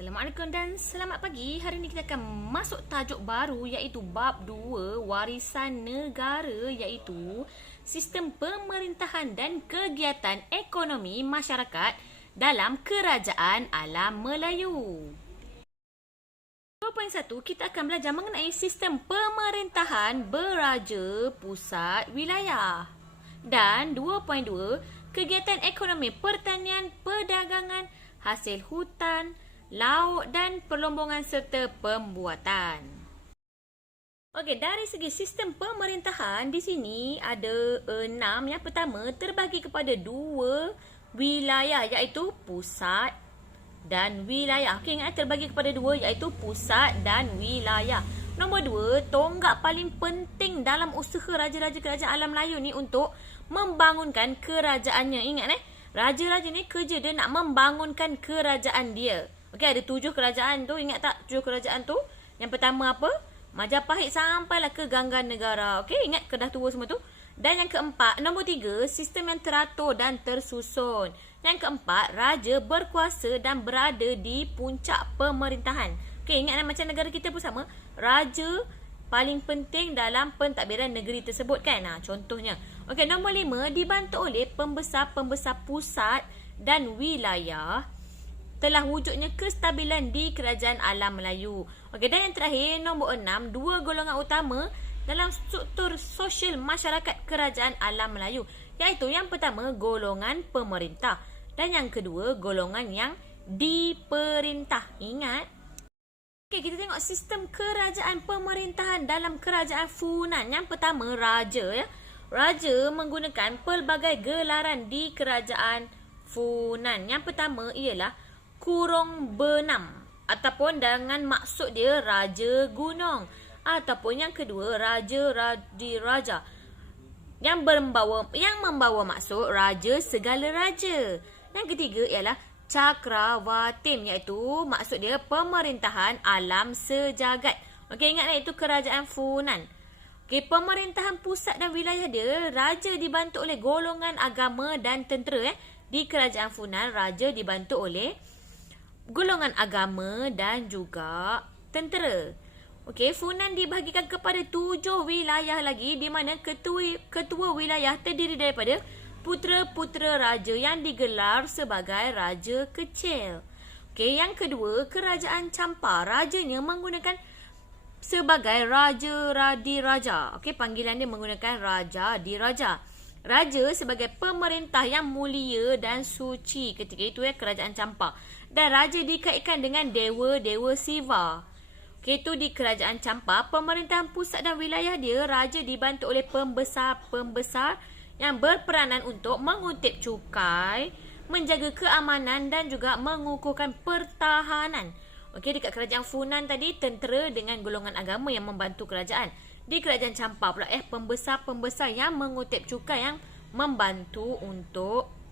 Assalamualaikum dan selamat pagi. Hari ini kita akan masuk tajuk baru iaitu bab 2 warisan negara iaitu sistem pemerintahan dan kegiatan ekonomi masyarakat dalam Kerajaan Alam Melayu. 2.1 kita akan belajar mengenai sistem pemerintahan beraja pusat wilayah. Dan 2.2 kegiatan ekonomi pertanian, perdagangan, hasil hutan, laut dan perlombongan serta pembuatan. Okey, dari segi sistem pemerintahan di sini ada 6. Yang pertama terbagi kepada 2 wilayah iaitu pusat dan wilayah. Okey, ingat terbagi kepada 2 iaitu pusat dan wilayah. Nombor 2, tonggak paling penting dalam usaha raja-raja kerajaan alam Melayu ni untuk membangunkan kerajaannya. Ingat raja-raja ni kerja dia nak membangunkan kerajaan dia. Okey, ada 7 kerajaan tu. Ingat tak 7 kerajaan tu? Yang pertama apa? Majapahit sampailah ke Gangganegara. Okey, ingat Kedah Tua semua tu. Dan yang keempat, nombor 3, sistem yang teratur dan tersusun. Yang keempat, raja berkuasa dan berada di puncak pemerintahan. Okey, ingat macam negara kita pun sama. Raja paling penting dalam pentadbiran negeri tersebut kan. Contohnya. Okey, nombor 5, dibantu oleh pembesar-pembesar pusat dan wilayah telah wujudnya kestabilan di Kerajaan Alam Melayu. Okey, dan yang terakhir, nombor 6, 2 golongan utama dalam struktur sosial masyarakat Kerajaan Alam Melayu. Iaitu yang pertama, golongan pemerintah. Dan yang kedua, golongan yang diperintah. Ingat? Okey, kita tengok sistem kerajaan pemerintahan dalam Kerajaan Funan. Yang pertama, raja. Raja menggunakan pelbagai gelaran di Kerajaan Funan. Yang pertama ialah Kurung Benam ataupun dengan maksud dia Raja Gunung, ataupun yang kedua Raja Radiraja yang membawa maksud Raja Segala Raja. Yang ketiga ialah Cakrawatim iaitu maksud dia pemerintahan alam sejagat. Okey, ingat itu Kerajaan Funan. Okey, pemerintahan pusat dan wilayah dia, raja dibantu oleh golongan agama dan tentera. Di Kerajaan Funan, raja dibantu oleh golongan agama dan juga tentera. Okey, Funan dibahagikan kepada 7 wilayah lagi di mana ketua wilayah terdiri daripada putera-putera raja yang digelar sebagai raja kecil. Okey, yang kedua, Kerajaan Champa. Rajanya menggunakan sebagai Raja Radiraja. Okey, panggilan dia menggunakan Raja Diraja. Raja sebagai pemerintah yang mulia dan suci ketika itu Kerajaan Champa. Dan raja dikaitkan dengan dewa-dewa Siva. Okey, itu di Kerajaan Champa. Pemerintahan pusat dan wilayah dia, raja dibantu oleh pembesar-pembesar yang berperanan untuk mengutip cukai, menjaga keamanan dan juga mengukuhkan pertahanan. Okey, dekat Kerajaan Funan tadi, tentera dengan golongan agama yang membantu kerajaan. Di Kerajaan Champa pula pembesar-pembesar yang mengutip cukai yang membantu untuk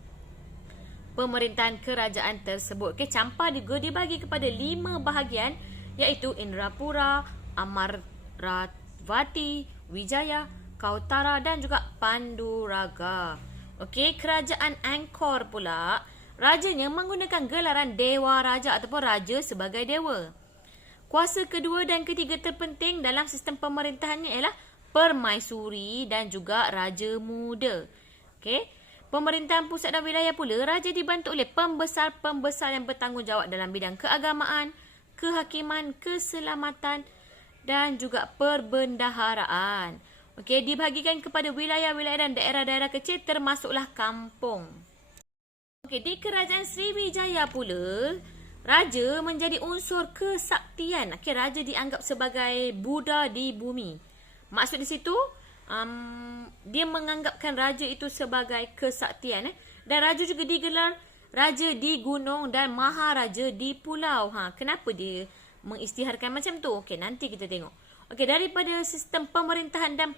pemerintahan kerajaan tersebut. Okey, Champa juga dibagi kepada 5 bahagian iaitu Indrapura, Amaravati, Wijaya, Kautara dan juga Panduraga. Okey, Kerajaan Angkor pula, rajanya menggunakan gelaran Dewa Raja ataupun raja sebagai dewa. Kuasa kedua dan ketiga terpenting dalam sistem pemerintahannya ialah Permaisuri dan juga Raja Muda. Okey. Pemerintahan pusat dan wilayah pula, raja dibantu oleh pembesar-pembesar yang bertanggungjawab dalam bidang keagamaan, kehakiman, keselamatan dan juga perbendaharaan. Okey, dibahagikan kepada wilayah-wilayah dan daerah-daerah kecil termasuklah kampung. Okey, di Kerajaan Sriwijaya pula, raja menjadi unsur kesaktian. Okey, raja dianggap sebagai Buddha di bumi. Maksud di situ, dia menganggapkan raja itu sebagai kesaktian. Dan raja juga digelar raja di gunung dan maharaja di pulau. Kenapa dia mengisytiharkan macam tu? Okey, nanti kita tengok. Okey, daripada sistem pemerintahan dan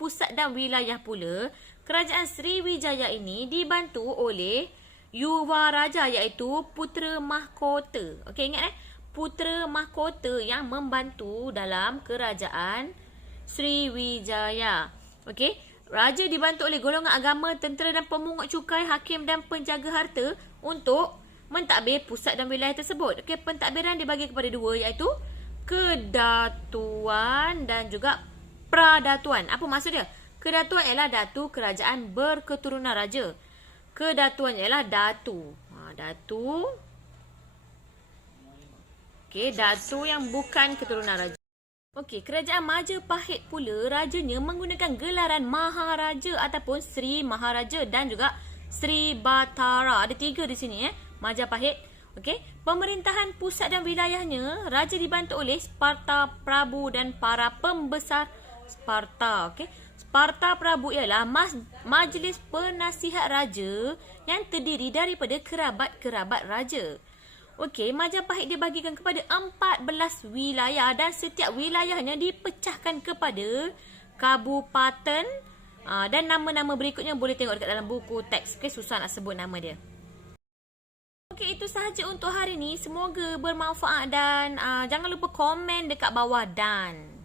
pusat dan wilayah pula, Kerajaan Sriwijaya ini dibantu oleh Yuva Raja iaitu putera mahkota. Okey, ingat putera mahkota yang membantu dalam Kerajaan Sriwijaya. Okey, raja dibantu oleh golongan agama, tentera dan pemungut cukai, hakim dan penjaga harta untuk mentadbir pusat dan wilayah tersebut. Okey, pentadbiran dibagi kepada dua, iaitu kedatuan dan juga pradatuan. Apa maksud dia? Kedatuan ialah datu kerajaan berketurunan raja. Kedatuan ialah datu. Datu. Okey, datu yang bukan keturunan raja. Okey, kerajaan Majapahit pula rajanya menggunakan gelaran Maharaja ataupun Sri Maharaja dan juga Sri Batara. Ada 3 di sini Majapahit. Okey, pemerintahan pusat dan wilayahnya raja dibantu oleh Sparta Prabu dan para pembesar Sparta. Okey, Sparta Prabu ialah majlis penasihat raja yang terdiri daripada kerabat-kerabat raja. Okey, Majapahit dibagikan kepada 14 wilayah dan setiap wilayahnya dipecahkan kepada kabupaten dan nama-nama berikutnya boleh tengok dekat dalam buku teks. Okey, susah nak sebut nama dia. Okey, itu sahaja untuk hari ni. Semoga bermanfaat dan jangan lupa komen dekat bawah dan